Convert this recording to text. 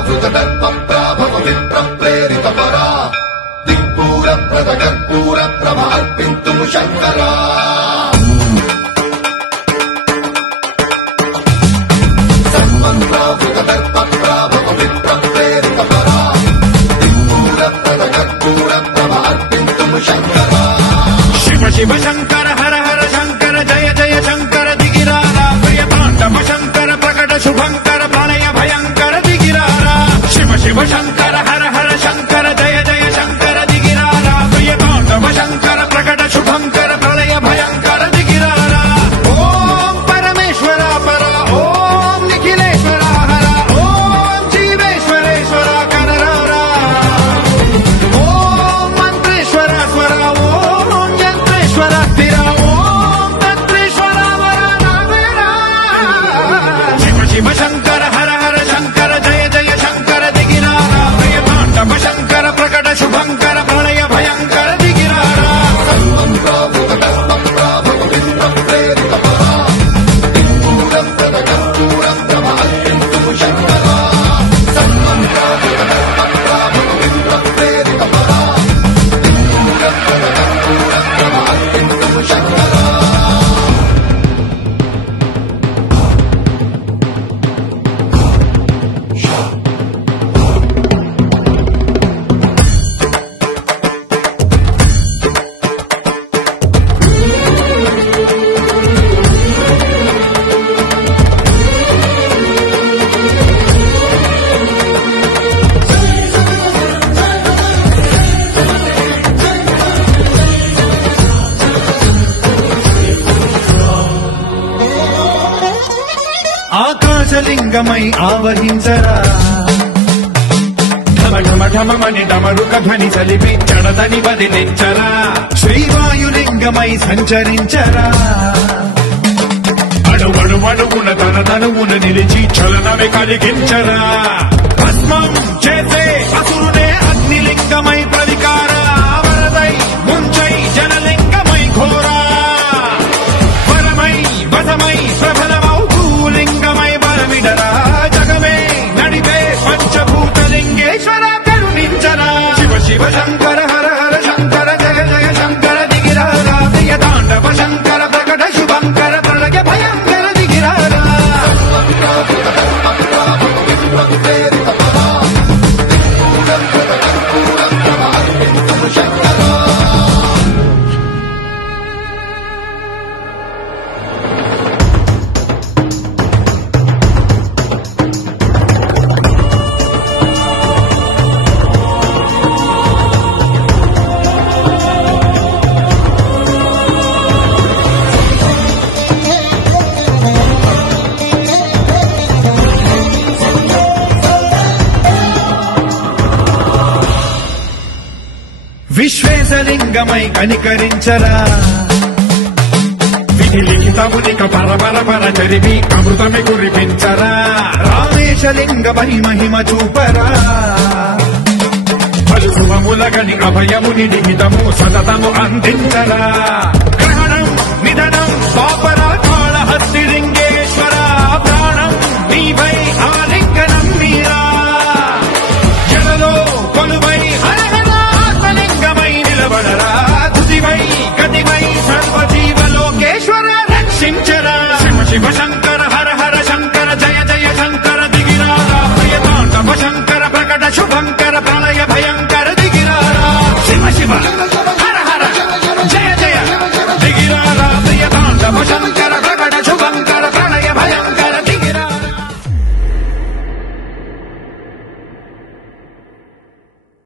దర్పప్రాభవ విప్రప్రేరిత పరా దిక్పూర ప్రద కర్పూర ప్రభ అర్పింతుము శంకరా సన్మంత్రావృత దర్పప్రాభవ విప్రప్రేరిత పరా దిక్పూర ప్రద కర్పూర ప్రభ అర్పింతుము శంకరా శివ శివ శంకర హర హర శంకర జయ జయ శంకర దిగిరారా ప్రియ తాండవ శంకర ప్రకట శుభంకర ప్రళయ భయంకర దిగిరారా శివ శివ శంకర హర హర శంకర జయ జయ శంకర దిగిరారా ప్రియ తాండవ శంకర ప్రకట శుభంకర ప్రళయ భయంకర దిగిరారా ఓం పరమేశ్వర పర ఓం నిఖిలేశ్వర హర ఓం జీవేశ్వరేశ్వర కనరారా ఓం మంత్రేశ్వర స్వర ఓం యంత్రేశ్వర స్థిర ఓం తంత్రేశ్వర వర నావేరా శివ శివ శంకర హర హర శంకర జయ జయ శంకర దిగిరారా ప్రియ తాండవ శంకర ప్రకట శుభంకర ప్రళయ భయంకర దిగిరారా సన్మంత్రావృత దర్పప్రాభవ విప్రప్రేరిత పరా దిక్పూర ప్రద కర్పూర ప్రభ అర్పింతుము శంకరా సన్మంత్రావృత దర్పప్రాభవ విప్రప్రేరిత పరా దిక్పూర ప్రద కర్పూర ప్రభ అర్పింతుము శంకరా ఆకాశలింగమై ఆవహించరా ఢమ ఢమ ఢమమని డమరుక ధ్వని చలిపి చడదని వదిలించరా శ్రీవాయులింగమై సంచరించరా అడుగడుగడుగున తన తనువున నిలిచి చలనమే కలిగించరా భస్మం చేసే అసురునే అగ్నిలింగమై ప్రవికారా వరదై ముంచై జనలింగమై ఘోరా వరమై వసమై ప్రబలమౌ భూలింగమై బలమిడరా జగమే నడిపే పంచభూతలింగేశ్వర కరుణించరా శివ శివ శంకర హర హర శంకర జయ జయ శంకర దిగిరారా ప్రియ తాండవ శంకర ప్రకట శుభంకర ప్రళయ భయంకర దిగిరారా సన్మంత్రావృత దర్పప్రాభవ విప్రప్రేరిత పరా దిక్పూర ప్రద కర్పూర ప్రభ అర్పింతుము శంకరా విశ్వేశలింగమై కనికరించరా విధి లిఖితమునిక పరపర పర జరిపి అమృతమి కురిపించరా రామేశలింగమై మహిమ చూపరా పలు శుభములగని అభయముని నిహితము సతతము అందించరా గ్రహణం నిధనం పాపరా